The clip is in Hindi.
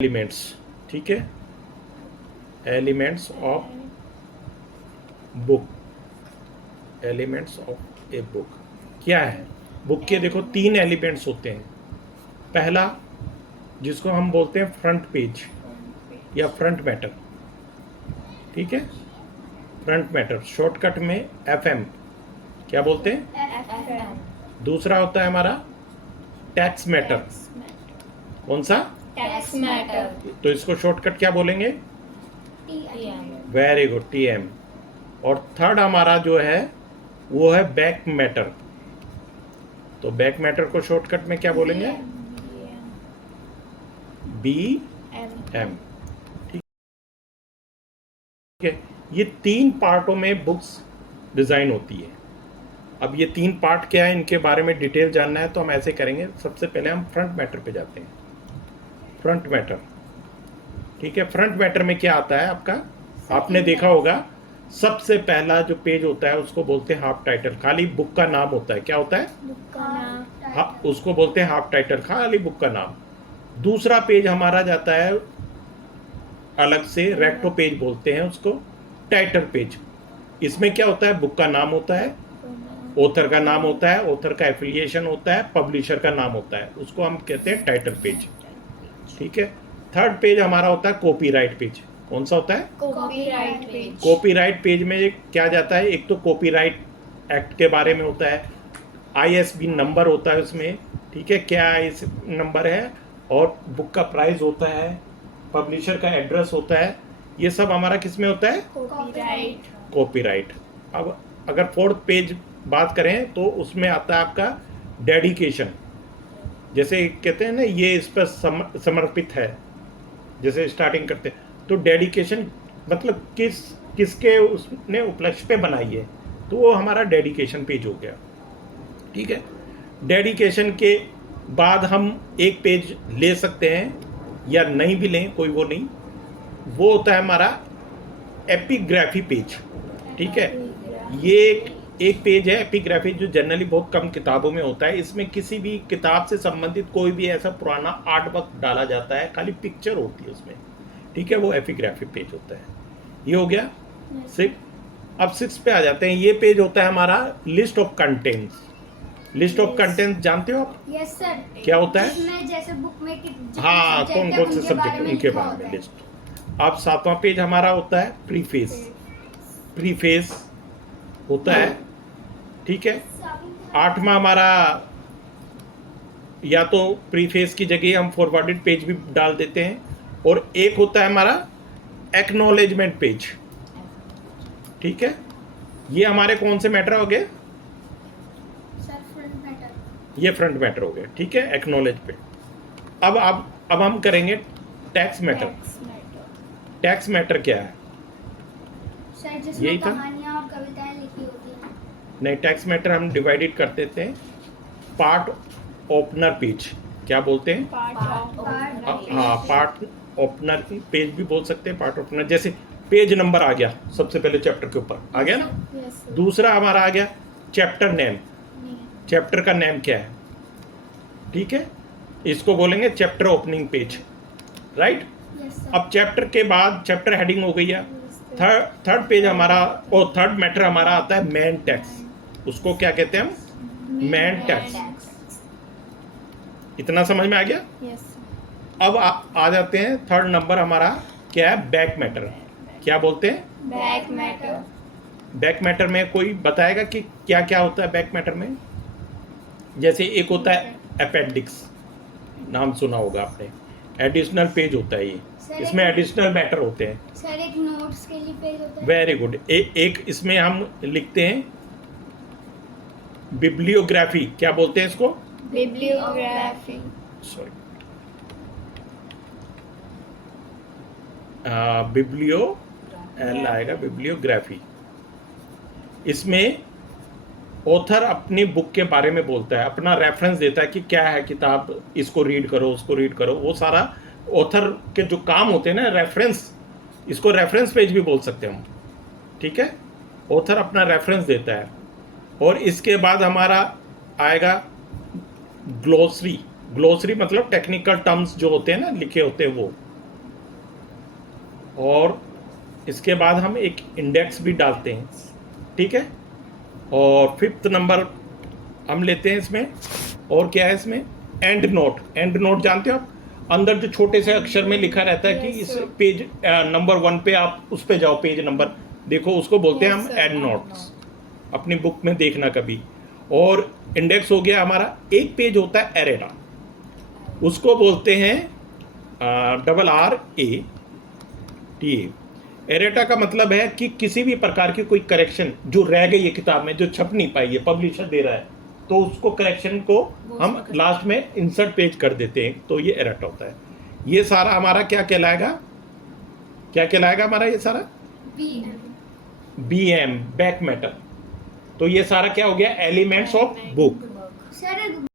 एलिमेंट्स, ठीक है। Elements of book, elements of a book क्या है? बुक के देखो 3 एलिमेंट्स होते हैं। पहला जिसको हम बोलते हैं फ्रंट पेज या फ्रंट मैटर, ठीक है। फ्रंट मैटर शॉर्टकट में FM क्या बोलते हैं? दूसरा होता है हमारा टेक्स्ट मैटर। कौन सा? Text matter. तो इसको शॉर्टकट क्या बोलेंगे? TM। Very good, TM। और थर्ड हमारा जो है वो है बैक मैटर। तो बैक मैटर को शॉर्टकट में क्या बोलेंगे? BM, ठीक है। ये 3 पार्टों में बुक्स डिज़ाइन होती है। अब ये 3 पार्ट क्या है, इनके बारे में डिटेल जानना है तो हम ऐसे करेंगे। सबसे पहले हम फ्रंट मैटर पे जाते हैं। फ्रंट मैटर, ठीक है। फ्रंट मैटर में क्या आता है आपका? आपने देखा होगा सबसे पहला जो पेज होता है उसको बोलते हैं हाफ टाइटल। खाली बुक का नाम होता है। क्या होता है? बुक का नाम। हाँ, उसको बोलते हैं हाफ टाइटल, खाली बुक का नाम। दूसरा पेज हमारा जाता है अलग से, रेक्टो पेज बोलते हैं उसको, टाइटल पेज। इसमें क्या होता है? बुक का नाम होता है, ऑथर का नाम होता है, ऑथर का एफिलिएशन होता है, पब्लिशर का नाम होता है, उसको हम कहते हैं टाइटल पेज, ठीक है। थर्ड पेज हमारा होता है कॉपीराइट पेज। कौन सा होता है? Copyright page. कॉपीराइट पेज में क्या जाता है? एक तो कॉपीराइट एक्ट के बारे में होता है, ISB नंबर होता है उसमें, ठीक है, क्या IS नंबर है, और बुक का प्राइस होता है, पब्लिशर का एड्रेस होता है। ये सब हमारा किस में होता है? कॉपीराइट। कॉपीराइट। अब अगर फोर्थ पेज बात करें तो उसमें आता है आपका डेडिकेशन। जैसे कहते हैं ना ये इस पर समर्पित है, जैसे स्टार्टिंग करते हैं तो डेडिकेशन मतलब किसके उसने उपलक्ष्य पे बनाई है, तो वो हमारा डेडिकेशन पेज हो गया, ठीक है। डेडिकेशन के बाद हम एक पेज ले सकते हैं या नहीं भी लें, कोई वो नहीं। वो होता है हमारा एपिग्राफी पेज, ठीक है। ये एक पेज है एपिग्राफी, जो जनरली बहुत कम किताबों में होता है। इसमें किसी भी किताब से संबंधित कोई भी ऐसा पुराना आर्ट वर्क डाला जाता है, खाली पिक्चर होती है उसमें, ठीक है। वो एपिग्राफी पेज होता है। ये हो गया 6। अब 6 पे आ जाते हैं। ये पेज होता है हमारा list of contents. List of contents जानते हो आप? Yes sir. क्या होता है? इसमें जैसे बुक में हाँ, कौन कौन से सब्जेक्ट उनके बारे में लिस्ट। अब 7वां पेज हमारा होता है प्रीफेस। प्रीफेस होता है, ठीक है। 8वां हमारा या तो प्रीफेस की जगह हम फॉरवर्डेड पेज भी डाल देते हैं, और एक होता है हमारा एक्नॉलेजमेंट पेज, ठीक है। ये हमारे कौन से मैटर हो गए? Sir front matter. ये फ्रंट मैटर हो गए, ठीक है, एक्नॉलेज पे। अब हम करेंगे टैक्स मैटर। टैक्स मैटर क्या है? सर यही जिसमें था? कहानियां और कविताएं लिखी होती हैं। नहीं, टैक्स मैटर हम डिवाइडेड कर देते हैं। पार्ट ओपनर पेज क्या बोलते हैं? हाँ, पार्ट ओपनर पेज भी बोल सकते हैं, पार्ट ओपनर। जैसे पेज नंबर आ गया सबसे पहले चैप्टर के ऊपर आ गया ना। Yes sir. दूसरा हमारा आ गया चैप्टर नेम। चैप्टर का नेम क्या है, ठीक है, इसको बोलेंगे chapter opening page, right. Yes sir. अब चैप्टर के बाद चैप्टर हेडिंग हो गई है। थर्ड पेज हमारा, और थर्ड मैटर हमारा आता है मेन टेक्स्ट। उसको क्या कहते हैं हम? Main text. इतना समझ में आ गया? Yes sir. अब आ जाते हैं थर्ड नंबर हमारा क्या है? Back matter. क्या बोलते हैं? Back matter. बैक मैटर में कोई बताएगा कि क्या क्या होता है बैक मैटर में? जैसे एक होता है अपेंडिक्स, नाम सुना होगा आपने। एडिशनल पेज होता है ये, इसमें एडिशनल मैटर होते हैं। सर एक नोट्स के लिए पेज होता है। Very good. एक इसमें हम लिखते हैं बिब्लियोग्राफी। क्या बोलते हैं इसको? बिब्लियोग्राफी। सॉरी, बिब्लियो एल आएगा, बिब्लियोग्राफी। इसमें ऑथर अपनी बुक के बारे में बोलता है, अपना रेफरेंस देता है कि क्या है किताब, इसको रीड करो, उसको रीड करो। वो सारा ऑथर के जो काम होते हैं ना, रेफरेंस, इसको रेफरेंस पेज भी बोल सकते हैं हम, ठीक है। ऑथर अपना रेफरेंस देता है। और इसके बाद हमारा आएगा ग्लोसरी। ग्लोसरी मतलब टेक्निकल टर्म्स जो होते हैं ना लिखे होते हैं वो, और इसके बाद हम एक इंडेक्स भी डालते हैं, ठीक है। और 5th नंबर हम लेते हैं इसमें, और क्या है इसमें, एंड नोट। एंड नोट जानते हो आप, अंदर जो छोटे से अक्षर में लिखा रहता है कि Yes, इस sir. पेज नंबर 1 पे आप उस पे जाओ, पेज नंबर देखो, उसको बोलते हैं Yes, हम sir. And notes. अपनी बुक में देखना कभी। और इंडेक्स हो गया हमारा। एक पेज होता है एरेटा, उसको बोलते हैं RRATA। एरेटा का मतलब है कि किसी भी प्रकार की कोई करेक्शन जो रह गई है किताब में, जो छप नहीं पाई है, पब्लिशर दे रहा है, तो उसको करेक्शन को हम लास्ट में इंसर्ट पेज कर देते हैं, तो ये एरेटा होता है। ये सारा हमारा क्या कहलाएगा, क्या कहलाएगा हमारा ये सारा, BM, बैक मैटर। तो ये सारा क्या हो गया, एलिमेंट्स ऑफ बुक। सर